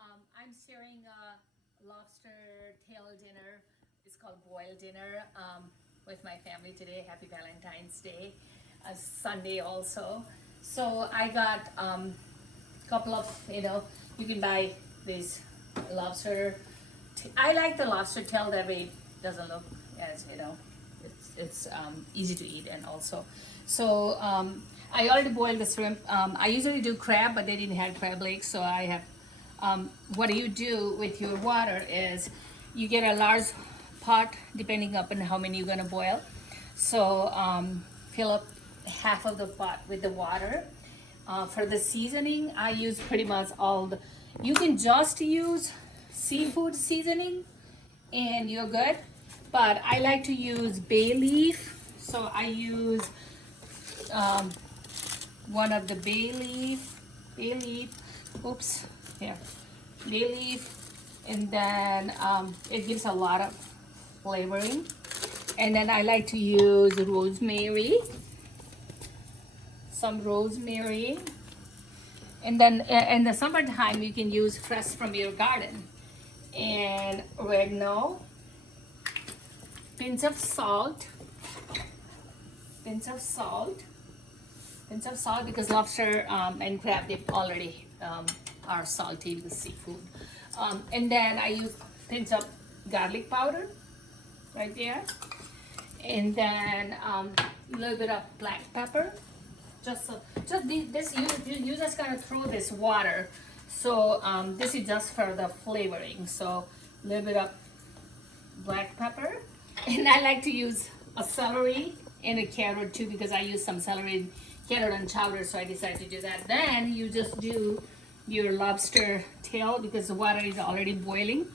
I'm sharing a lobster tail dinner. It's called boiled dinner with my family today. Happy Valentine's Day. Sunday also. So I got couple of, you can buy these lobster. I like the lobster tail that way. It doesn't look as, it's easy to eat and also. So I already boiled the shrimp. I usually do crab, but they didn't have crab legs, so I have what you do with your water is you get a large pot depending upon how many you're going to boil. So fill up half of the pot with the water. For the seasoning, I use pretty much all the, you can just use seafood seasoning and you're good, but I like to use bay leaf. So I use one of the bay leaf, oops, here, bay leaf, and then it gives a lot of flavoring. And then I like to use rosemary, some rosemary, and then in the summertime you can use fresh from your garden, and oregano, pinch of salt, because lobster and crab, they already are salty with seafood. And then I use pinch of garlic powder right there, and then a little bit of black pepper. Just this, you just gotta throw this water. So this is just for the flavoring. So a little bit of black pepper, and I like to use a celery and a carrot too, because I use some celery, carrot and chowder, so I decided to do that. Then you just do your lobster tail, because the water is already boiling.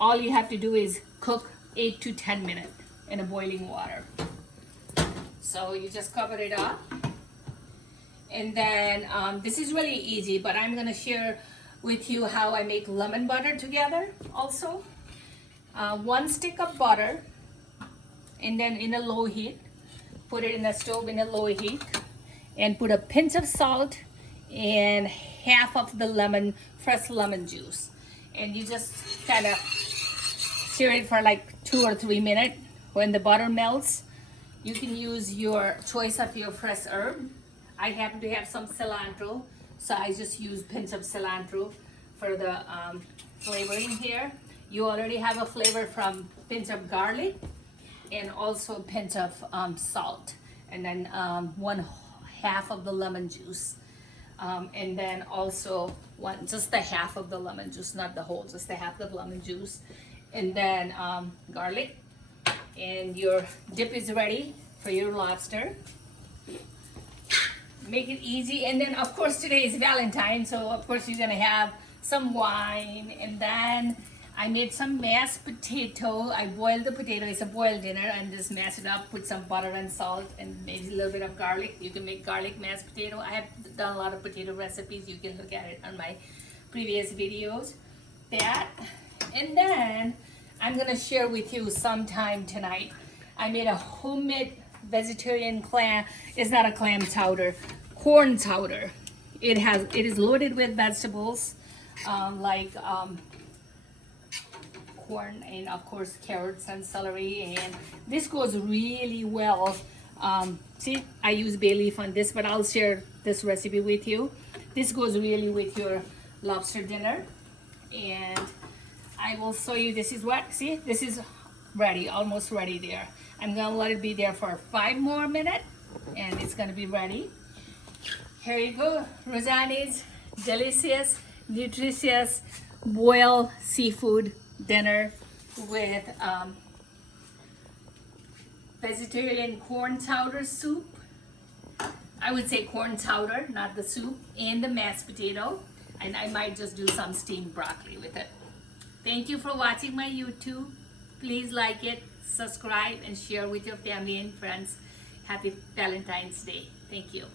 All you have to do is cook 8 to 10 minutes in a boiling water. So you just cover it up. And then this is really easy, but I'm gonna share with you how I make lemon butter together also. 1 stick of butter, and then in a low heat, put it in the stove in a low heat, and put a pinch of salt and half of the lemon, fresh lemon juice. And you just kind of stir it for like 2 or 3 minutes. When the butter melts, you can use your choice of your fresh herb. I happen to have some cilantro, so I just use pinch of cilantro for the flavoring here. You already have a flavor from pinch of garlic and also pinch of salt, and then 1/2 of the lemon juice, and then also just the half of the lemon juice, not the whole, just the half of the lemon juice, and then garlic, and your dip is ready for your lobster. Make it easy. And then of course today is Valentine, so of course you're gonna have some wine. And then I made some mashed potato. I boiled the potato. It's a boiled dinner, and just mash it up, put some butter and salt, and maybe a little bit of garlic. You can make garlic mashed potato. I have done a lot of potato recipes. You can look at it on my previous videos. That, and then I'm gonna share with you sometime tonight. I made a homemade vegetarian clam. It's not a clam chowder, corn chowder. It is loaded with vegetables like corn, and of course carrots and celery, and this goes really well. See, I use bay leaf on this, but I'll share this recipe with you. This goes really with your lobster dinner, and I will show you. This is what, see, this is ready, almost ready there. I'm gonna let it be there for 5 more minutes, and it's gonna be ready. Here you go, Rajani's delicious, nutritious boiled seafood dinner with vegetarian corn chowder soup. I would say corn chowder, not the soup, and the mashed potato, and I might just do some steamed broccoli with it. Thank you for watching my YouTube. Please like it, subscribe, and share with your family and friends. Happy Valentine's Day. Thank you.